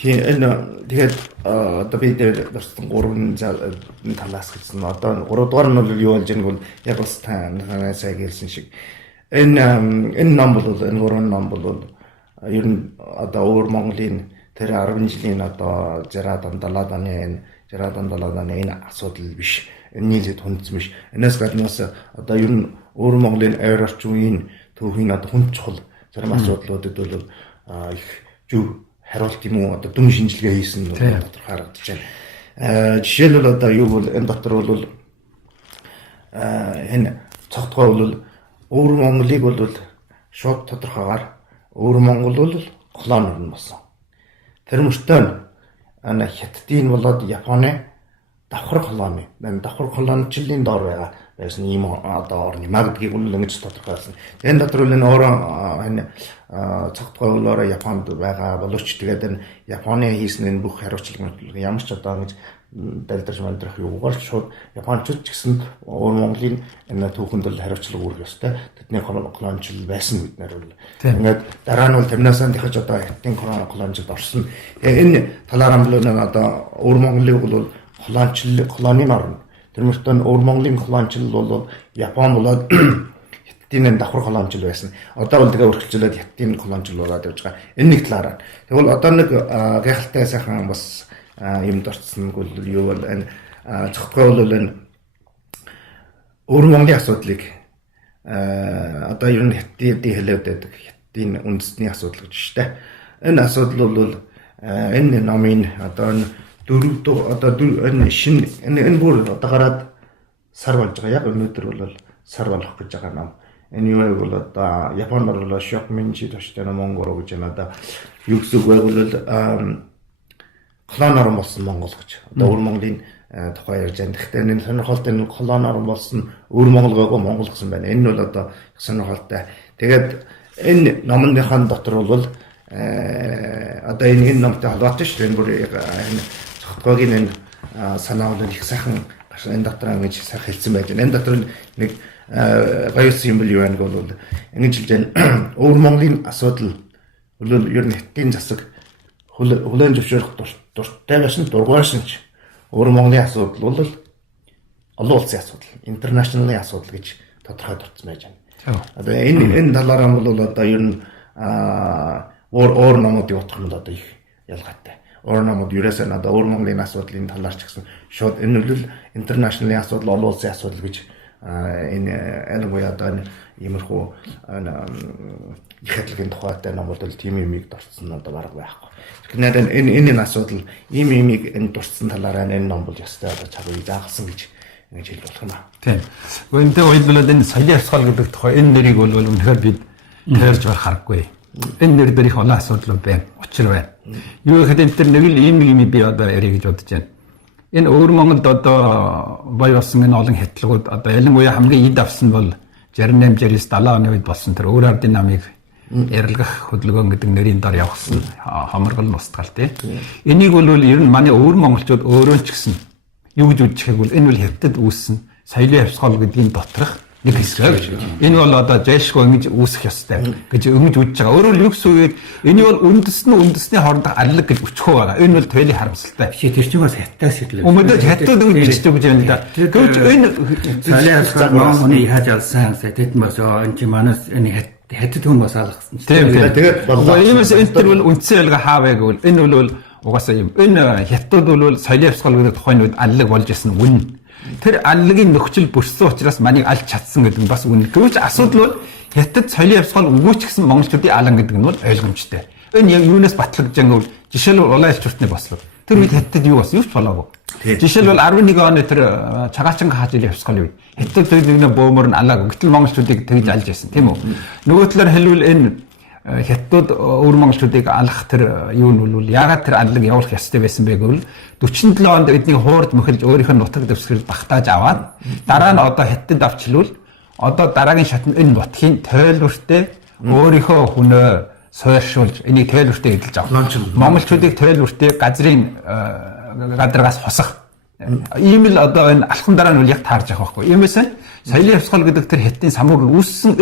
Тийм энэ тэгээд одоо бид дөрвөн гурван талаас гэсэн одоо 3 дугаар нь бол юу болж байгааг бол яг бас танаа сайн хэлсэн шиг энэ ном бол энэ 3 ном бол ер нь одоо өөр Монголын тэр 10 жилийн одоо 60-аад 70-аад оны энэ асуудал биш. Энэ нийлээд хүндсэн биш. Энэс гаднаас одоо ер нь өөр Монголын ойр орчин үеийн түүхийн одоо хүнд чухал зарим асуудлуудад бол их зөв хариулт юм уу одоо дүн шинжилгээ хийсэн нь дотор харагдаж байна. Жишээлбэл одоо юу бол энэ дотор бол энэ цогтгой бол өөр Монголыг бол шууд тодорхойгоор өөр Монгол бол колони нь болсон. Тэр мөртөө ана Хятадын болоод Японы давхар колони. Энэ давхар колоничлалын доор байсан ийм одоо орны магадгийг бол ингэж тодорхойлсон. Энэ дотор нь өөрөө энэ цогтгой болоороо Японд байгаа боловч тэгээд энэ Японы хийсэн энэ бүх хариуцлага ямар ч одоо ингэж дэлдэрж мандрах юугаар шууд Япончууд ч гэсэн өөр Монголын энэ түүхэнд бол хариуцлага өргөх ёстой. Тэдний колоничлал байсан биднэр бол ингээд дараа нь бол тэрнээс дахиж одоо Хятадын колоничлалд орсон. Энэ талаараа бол одоо өөр Монголыг бол колонийн орно. Тэр мөртөө өөр Монголын колоничлал бол Япон болоод Хятадын давхар колоничлал байсан. Одоо бол тэгээ өргөжлөлөд Хятадын колоничлал болоод явж байгаа. Энэ нэг талаараа. Тэгвэл одоо нэг гайхалтай сайхан бас юмд орцсон бол юу бол энэ цогтгой бол энэ өөр Монголын асуудлыг одоо ер нь Хятадын хэлээд байдаг. Хятадын үндэсний асуудал гэж штэ. Энэ асуудал бол энэ номын одоо энэ бүр одоо гараад сар болж байгаа. Яг өнөөдөр бол сар болох гэж байгаа ном. Энэ юу бол одоо Японоор бол Шокминчи таштай Монгол гэж надаа юу гэсэн үг бол колоноор болсон Монгол гэж. Одоо өөр Монголын тухай ярьж байгаа. Гэхдээ энэ сонирхолтой нь колоноор болсон өөр Монгол гоо Монгол гэсэн байна. Энэ бол одоо сонирхолтой. Тэгээд энэ номынхаа дотор бол одоо энэ номтой холбоотой шүү дээ. Энэ бүр энэ цогтгойгийн энэ санаа бол их сайхан энэ дотор ингэж сайхан хэлсэн байж байна. Энэ дотор нэг гоё символ юу байнг бол ингэж хэлж байна. Өөр Монголын асуудал бол ер нь Хятадын засаг хүлээн зөвшөөрөх дуртай байсан дургуйсан ч өөр Монголын асуудал бол олон улсын асуудал, интернэшнлын асуудал гэж тодорхой дурдсан байж байна. Одоо энэ талаараа бол одоо ер нь өөр номуудын утга нь одоо их ялгаатай. Өөр номууд ерөөсөө одоо өөр Монголын асуудлын талаар ч гэсэн шууд энэ бол интернэшнлын асуудал, олон улсын асуудал гэж энэ буюу одоо иймэрхүү их хэдлийн тухайтай номууд бол тийм юмыг дурдсан одоо бараг байхгүй. Тэгэхээр энэ асуудал ийм юмыг энэ дурдсан талаараа энэ ном бол ёстой одоо чагыг заахсан гэж ингэж хэл болох юм аа. Тийм. Үүнтэй уялдвал энэ соёлын явцгаал гэдэг тухай энэ нэрийг бол үнэхээр бид тайлж байх харахгүй. Энэ нэр дээр их олон асуудал байна. Учир байна. Юу гэхэд энэ төр нэг л ийм би одоо ярих гэж бодож байна. Энэ өөр Монголд одоо бой болсон энэ олон хэтлагууд одоо ялангуяа хамгийн эд авсан бол 68 69 70 оны үед болсон тэр өөр ардын намыг ярилгах хөдөлгөөн гэдэг нэрийн дор явуулсан хоморгол мустгал тий. Энийг бол ер нь манай өөр монголчууд өөрөө ч гэсэн юу гэж үзчихээг бол энэ бол Хятадд үүссэн соёлын явцгаал гэдгийн доторх нэг хэсэг гэж. Энэ бол одоо жайшгүй ингэж үүсэх ёстой гэж ингэж үзэж байгаа. Өөрөөр юу гэсэн үг энэ бол үндэсний хоорондох аллаг гэж өчхөө байгаа. Энэ бол твэлийн харамсалтай. Тэр чинь бас Хятадаас ирлээ. Өмнөд Хятад ингэж бичдэг гэж байна да. Гэвч энэ соёлын явцгаал Монголын яаж алсан тэт бас энэ чи манаас энэ Хятад хүн бас алгасан. Тэгээд иймээс энэ төр бол үндсэн ялгаа хаавэ гэвэл энэ бол угаасаа юм. Энэ Хятад бол соёлын явцгаал гэдэг тухайн үед аллаг болж исэн үнэн. Тэр аллагын нөхцөл бүрсэн учраас манийг алж чадсан гэдэг нь бас үнэн. Гэвч асуудал бол Хятад соёлын явцгаал өгөөч гэсэн монголчуудын алан гэдэг нь бол ойлгомжтой. Энэ яг юунаас батлагдж байгаа нь жишээлбэл улаан элчуртны бослог. Тэр үед Хятад юу бас юу ч болоогүй. Жишээлбэл 11 оны тэр цагаачинг хаажил явцгаал үед Хятад нэг бөөмөр нь алаагүй. Гэтэл монголчуудыг тэгж алж байсан тийм үү? Нөгөө талаар хэлвэл энэ Хятад өөр монголчуудыг алах тэр юу нь бол яагаад тэр аллаг явуулах ёстой байсан бэ гэвэл 47 онд эднийг хуурд мөхөлж өөрийнх нь нутаг дэвсгэрд багтааж аваад дараа нь одоо Хятад авчлвал одоо дараагийн шатнд энэ нутгийн тойлбортой өөрийнхөө хүнөө сойршуулж энийг тойлбортой эдэлж авах. Монголчуудыг тойлбортой газрын гадаргаас хосох. Ийм л одоо энэ алхам дараа нь яг таарж байгаа байхгүй. Иймээс соёлын явцгаал гэдэг тэр Хятадын самуур үүссэн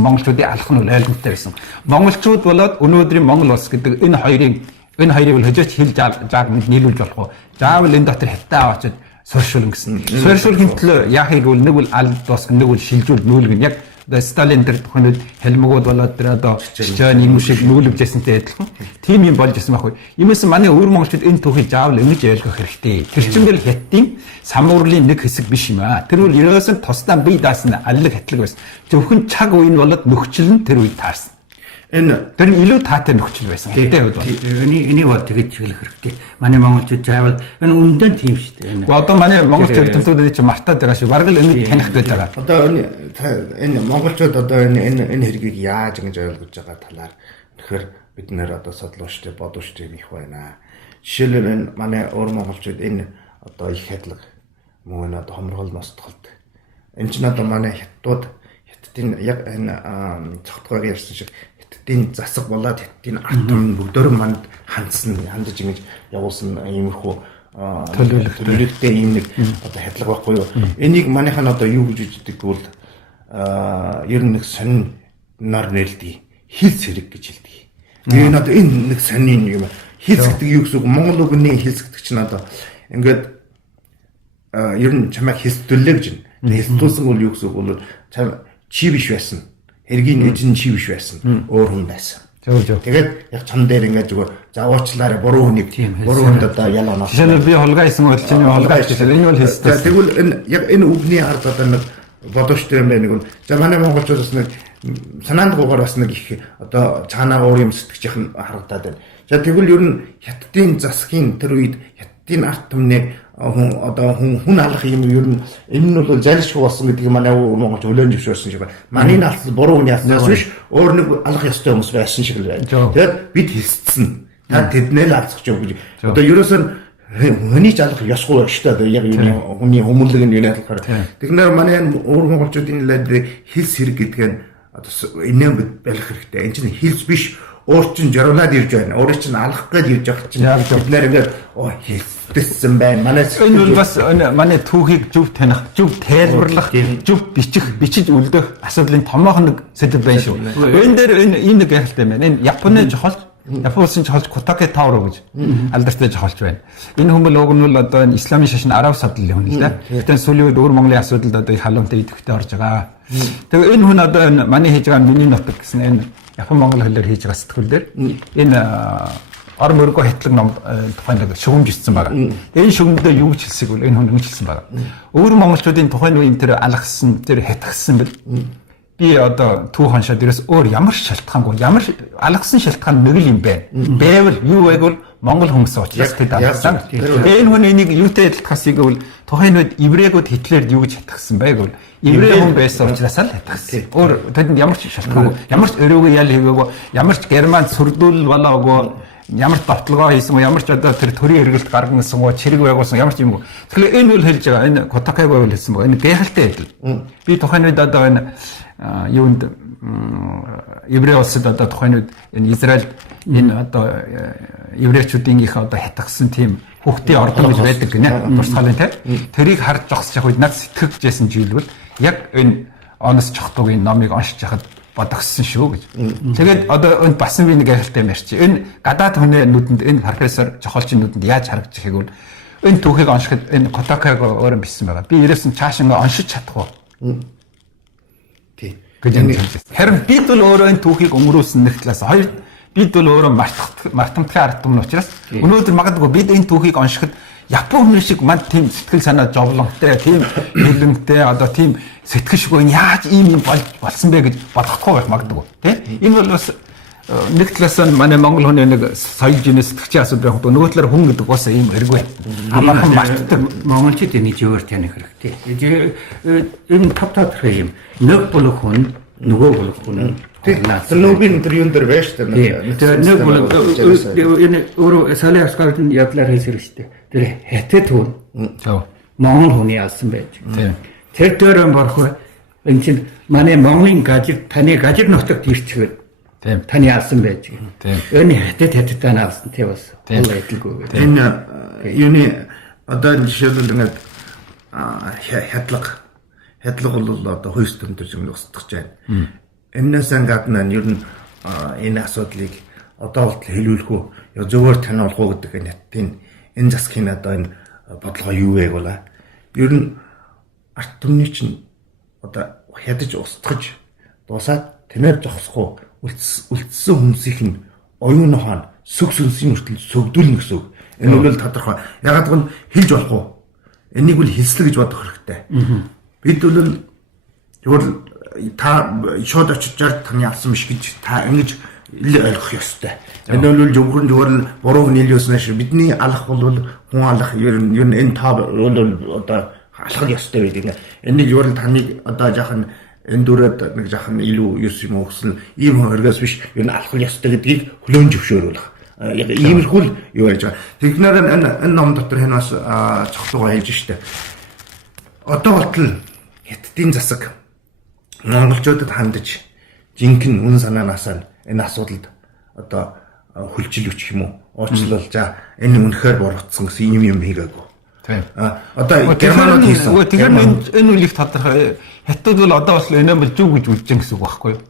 монголчуудын алхам нь ойлгомжтой байсан. Монголчууд болоод өнөөдрийн Монгол улс гэдэг энэ хоёрын Энэ хоёрыг бол хөжөөч хэл зааг нийлүүлж болох уу? Заавал энэ дотор хятад аваачаад суурьшуулна гэсэн. Суурьшуулахын төлөө яахыг бол нэг бол алд босг, нэг бол шилжүүл нүүлгэн. Яг Сталин тэр тухайд хэлмгүүд болоод тэр одоо чичээн юм шиг нүүлгжсэнтэй адилхан. Тийм юм болж ирсэн байхгүй. Иймээс манай өвөр монголчууд энэ түүхийг заавал ингэж ойлгох хэрэгтэй. Тэр чинь бол хятадын самуурлын нэг хэсэг биш юм аа. Тэр бол ерөөсөн тусдаа бие даасан аллаг хатлаг байсан. Зөвхөн цаг үе нь болоод нөхцөл нь тэр үед таарсан. Тэр илүү таатай нөхцөл байсан. Энийг бол тэгэж чиглэх хэрэгтэй. Манай монголчууд заавал энэ үнэндээ тийм шүү дээ. Одоо манай монгол зөвлөлтүүд чинь мартаад байгаа шүү. Бараг л энийг таних гээд байгаа. Одоо энэ монголчууд одоо энэ хэргийг яаж ингэж ойлгож байгаа талаар тэгэхээр бид нэр одоо судлуучтай бодвчтой их байна. Жишээлбэл энэ манай өвөр монголчууд энэ одоо их хадлаг мөн одоо хомрогол ностголт. Энэ чинь одоо манай хятадын яг энэ цогтгойг ярьсан шиг хятадын засаг болоод хятадын ард түмэн бүгдөө манд хандсан хандаж ингэж явуулсан иймэрхүү төлөвлөлттэй ийм нэг одоо хадлаг байхгүй юу. Энийг манайхан одоо юу гэж үздэг бол ер нь нэг сонин нар нээлтий хилс хэрэг гэж хэлдэг. Энэ одоо энэ нэг сонин юм хилс гэдэг юу гэсэн үг Монгол үгний хилс гэдэг чинь одоо ингээд ер нь чамайг хилсдүүлээ гэж байна. Хилсдүүлсэн бол юу гэсэн үг бол чи биш байсан. Хэргийн эзэн чи биш байсан. Өөр хүн байсан. Тэгээд яг чам дээр ингээд зүгээр заавуучлаараа буруу хүнийг буруу хүнд одоо ялаа. Жишээлбэл би холгаа хийсэн бол чиний холгаа хийсэн. Энэ бол хэлсэн. Тэгвэл энэ яг энэ үгний хард одоо нэг бодвчтой юм байна. Нэг за манай монголчууд бас нэг санаанд гуугаар бас нэг их одоо цаанаа өөр юм сэтгэж яхан харагдаад байна. За тэгвэл ер нь хятадын засгийн тэр үед хятадын ард түмний хүн алах юм ер нь энэ нь бол залшгүй болсон гэдгийг манай монголч өлөөн зөвшөөрсөн шиг байна. Манай алс буруу хүний алснаас биш өөр нэг алах ёстой хүмүүс байсан шиг л байна. Тэгээд бид хэлсэн. Та тэднээ л алцах гэж гэж. Одоо ерөөсөө хүний алах ёсгүй шүү дээ. Яг хүний хүмүүнлэг нь юунаа болохоор. Тэгэхээр манай өөр монголчуудын хэлс хэрэг гэдэг нь одоо инээн байх хэрэгтэй. Энэ чинь хэлс биш. Өөр чинь жаруулаад ирж байна. Өөрөө чинь алах гэж ирж байгаа чинь бид нэр ингээд хэлсэн байна. Энэ бол бас манай түүхийг зөв таних, зөв тайлбарлах, зөв бичиж үлдэх асуудлын томоохон нэг сэдв байна шүү. Энэ дээр энэ нэг гайхалтай байна. Энэ Японы жохол, Японы жохолч Kotake Tauro гэж алдартай жохолч байна. Энэ хүн бол уг нь бол одоо энэ исламын шашин араб судлалын хүн л да. Гэхдээ сүүлийн үед өөр Монголын асуудалд одоо их халамтай идэвхтэй орж байгаа. Тэгээ энэ хүн одоо энэ манай хийж байгаа миний нутаг гэсэн энэ Япон Монгол хэлээр хийж байгаа сэтгүүл дээр энэ ор мөргөө хэтлэг ном тухайд шүгэмжсэн байгаа. Энэ шүгэмдээ юу гэж хэлсэг бол энэ хүн ингэж хэлсэн байгаа. Өөр монголчуудын тухайн үеийн тэр алгасан, тэр хэтгсэн бил би одоо түүх ханшаад ерөөс өөр ямар шалтгаангүй, ямар алгасан шалтгаан нэг л юм байна. Байвал юу байвал Монгол хүмүүс учраас тэд алгасан. Энэ хүн энийг юутай адилтгахыг бол тухайн үед еврейгүүд Хитлерд юу гэж хэтгсэн байг бол еврей хүн байсан учраас л хэтгсэн. Өөр тэдэнд ямар ч шалтгаангүй, ямар ч өрөөгөө ял хийгээгүй, ямар ч герман сүрдүүл болоогүй, ямар ч давталгаа хийсэн үү, ямар ч одоо тэр төрийн эргэлт гаргасан уу, чирэг байгуулсан ямар ч юм уу. Тэгэхээр энэ бол хэлж байгаа. Энэ Kotake бол хэлсэн байгаа. Энэ гайхалтай адил. Би тухайн үед одоо энэ юунд еврей улсад одоо тухайн үед энэ Израильд энэ одоо еврейчүүдийн их одоо хятгсан тийм хүүхдийн ордон гэж байдаг гинэ. Туршлагын тэ. Тэрийг харж зогсож явах үед над сэтгэжсэн жилбэл яг энэ онос чохтуугийн номыг уншиж яхад бодогссон шүү гэж. Тэгээд одоо энэ басан би нэг гайхалтай марч. Энэ гадаад хүний нүдэнд энэ профессор жохолчийн нүдэнд яаж харагдж байгааг бол энэ түүхийг уншихад энэ Kotake өөрөө бичсэн байгаа. Би ерөөсөн цаашаа уншиж чадахгүй. Харин бид бол өөрөө энэ түүхийг өнгөрүүлсэн нэг талаас хоёр бид бол өөрөө мартамтгай ард түмэн учраас өнөөдөр магадгүй бид энэ түүхийг уншихад Япон хүн шиг манд тийм сэтгэл санаа жовлонтой, тийм хөлөнгөтэй одоо тийм сэтгэшгүй яаж ийм болсон бэ гэж бодохгүй байх магадгүй тийм. Энэ бол бас нэг талаас нь манай монгол хүний нэг соёл жинэс сэтгчийн асуудал байх. Нөгөө талаар хүн гэдэг бас ийм хэрэггүй. Амархан мартдаг монголчууд энийг зөвөр таних хэрэгтэй. Энэ тавтах юм. Нэг болох хүн нөгөө болох хүн Нүүбийн тэр юун дээр байж таа. Нэг бол энэ өөрөө салын асгаарын ядлаар хэлсэн шүү дээ. Тэр хятад хүн. Монгол хүний алсан байж. Тэр дээр борхоо энэ чинь манай Монголын гажиг таны гажиг нутагт ирчихвэл таны алсан байж. Энэ хятадтай алсан тий бас. Адилгүй. Энэ юуны одоо жишээлбэл ингээд хядлага бол одоо хойс төмтөр юм устгаж байна. Энэс гадна ер нь энэ асуудлыг одоо болтол хэлүүлэх үү? Яг зөвөр таниулах уу гэдэг энэ хятадын энэ засгийн одоо энэ бодлого юу вэ гэвэл ер нь арт түмний чинь одоо хядаж устгаж дуусаад тэмээр зогсохгүй үлдсэн хүмүүсийн нь оюун ухаан сүг сүнсийн хүртэл сөгдүүлнэ гэсэн үг. Энэ бол тодорхой. Ягаад гэвэл хэлж болох уу? Энийг бол хэлслэг гэж бодох хэрэгтэй. Бид бол зөвхөн та шууд очиж таны авсан биш гэж та ингэж ойлгох ёстой. Энэ бол зөвхөн бурууг нийлүүлсэн шүү. Бидний алах бол хүн алах ер нь энэ та бол одоо алах ёстой байдаг. Энийг ер нь таны одоо жаахан энэ дүрээд нэг жаахан илүү юус юм уу гэсэн ийм хөргөөс биш ер нь алах ёстой гэдгийг хөлөөн зөвшөөрөх. Яг иймэрхүү юу яаж байгаа. Тэгнээр энэ ном дотор энэ бас цогцлогоо хэлж штэ. Одоо болтол хятадын засаг монголчуудад хандаж жинхэнэ үн санаанаас энэ асуудалд одоо хүлжил өчх юм уу? Уучлал за энэ үнэхээр буруудсан гэсэн юм хийгээгүй. Тийм. Одоо германууд хийсэн. Тэгэхээр энэ үл их тодорхой. Хятад бол одоо бас энэ бол зүг гэж үзэж байгаа гэсэн үг байхгүй юу?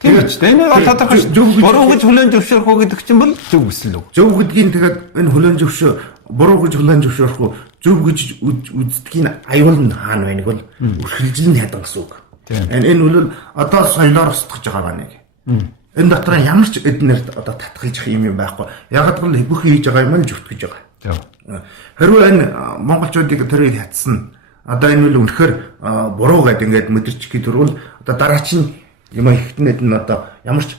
Тийм ч энэ тодорхой буруу гэж хүлээн зөвшөөрөх үү гэдэг чинь бол зүг үсэл үү? Зөв гэдгийг тэгээд энэ хүлээн зөвшөөр буруу гэж хүлээн зөвшөөрөх үү? Зөв гэж үздэгний аюул нь хаана байна гэвэл үргэлжлэл нь хядан гэсэн үг. Энэ бол одоо соёлоор устгаж байгаа байна. Энэ дотор ямар ч эднэр одоо татгалзах юм байхгүй. Яг л бүх хийж байгаа юм л зүтгэж байгаа. Хэрвээ энэ монголчуудыг тэрийг хатсан одоо энэ бол үнэхээр буруу гэдэг ингээд мэдэрч гэдэрвэл одоо дараачин юм ихтнэд нь одоо ямар ч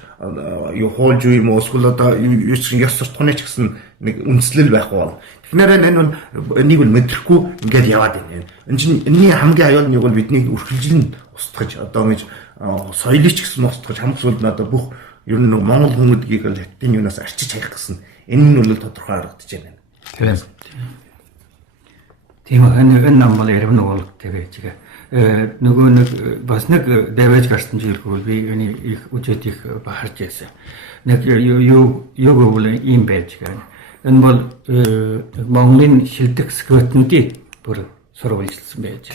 юу хуулж юм уу эсвэл одоо ёс суртахууны ч гэсэн нэг үндслэл байхгүй бол тэгэхээр энэ бол энийг бол мэдрэхгүй ингээд яваад байна. Энэ чинь энэний хамгийн аюул нь бол бидний үргэлжлэн устгаж одоо ингэж соёлыг ч гэсэн устгаж хамт зүйл нь одоо бүх ер нь монгол хүмүүдгийг л хятадын юунаас арчиж хаях гэсэн энэ нь бол тодорхой харагдаж байна. Тийм энэ ном бол ярив нэг тэгээд нөгөө нэг бас нэг дэвэж гарсан жилгүй би энэ их үжид их бахарч яасан. Нэг юу гэвэл ийм байж гэн. Энэ бол Монголын шилдэг сквотнуудыг бүр сурвалжилсан байж.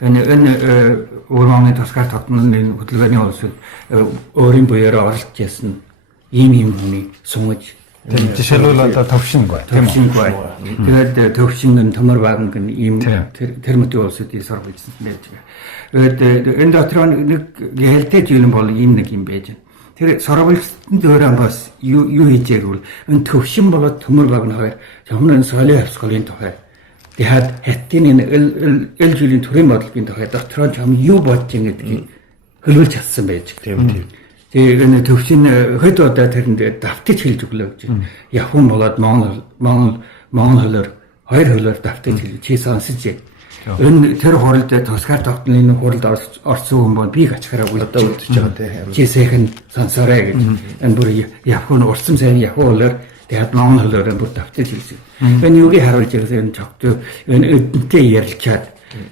Энэ Монголын тусгаар тогтнолын хөтөлбөрийн улсад өөрийн буюураа оролцож ясан ийм хүний сумж. Жишээлбэл одоо төвшингүй тийм үү. Тэгээд төвшин төмөр баган гэн ийм тэр мөтийн улсуудыг сурвалжилсан байж. Тэгээд энэ дотор нэг гэлтэй зүйл бол ийм нэг юм байж. Тэр сурвалжилтанд өөрөө бас юу хийж байгааг бол энэ төвшин болоод төмөр баган хоёр ямар нэг соёлын хавсгалын тухай тэгээд хятадын эл жилийн төрийн бодлогын тухай дотор нь юу бодож байгаа гэдгийг хөлөөлж чадсан байж. Тийм. Тэгээд энэ төвшин хэд удаа тэрэнд давтаж хэлж өглөө гэж. Яхун болоод монгол хөлөөр хоёр хөлөөр давтаж хэлж чи сонсож. Энэ тэр хуралд тусгаар тогтнолын хуралд орсон хүн бол бийг ачхаараагүй одоо үлдчихэж байгаа тийм. Чи сайхан сонсоорой гэж. Энэ бүр яхун урсам сайн яхун хөлөөр тэгээд монгол хөлөөр бүр давтаж хэлсэн. Энэ юуг харуулж байгаа энэ цогт энэ эднтэй ярилцаад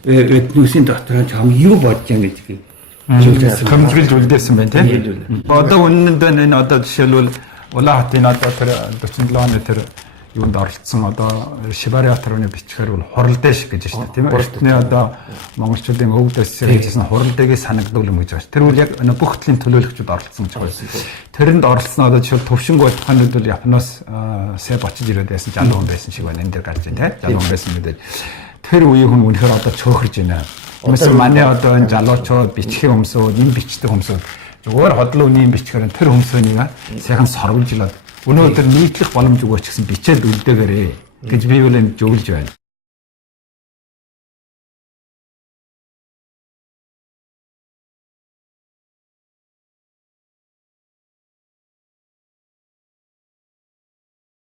эднүүсийн дотор чам юу бодож байгаа гэдгийг Хамжуулж үлдээсэн байна тийм. Одоо үнэнд энэ одоо жишээлбэл Улаанхайтын одоо тэр 47 оны тэр юунд оролцсон одоо Шибариатрууны бичгээр бол хурал дэш гэж байна тийм ээ. Хуралдны одоо монголчуудын өвдөс хийсэн хуралдыг санагдуулна гэж байна. Тэр үл яг бүх төрлийн төлөөлөгчд оролцсон гэж байна. Тэрэнд оролцсон одоо жишээл төвшингүй тухайнууд бол Японоос сая бочиж ирээд байсан залуу хүн байсан шиг байна. Энэ дээр гарч байна тийм. Залуу хүн байсан мэдээж. Тэр үеийн хүн үнэхээр одоо цөөхөрж байна. Mesela манай одоо энэ залуучууд бичгийн өмсөд, энэ бичдэг өмсөд зүгээр хотлоо үнийн бичгээр тэр өмсөнийг сайхан сорволжлоод өнөөдөр нийтлэх боломж өгөөч гэсэн бичээд үлдээгээрээ гэж би бол энэ зөвлөж байна.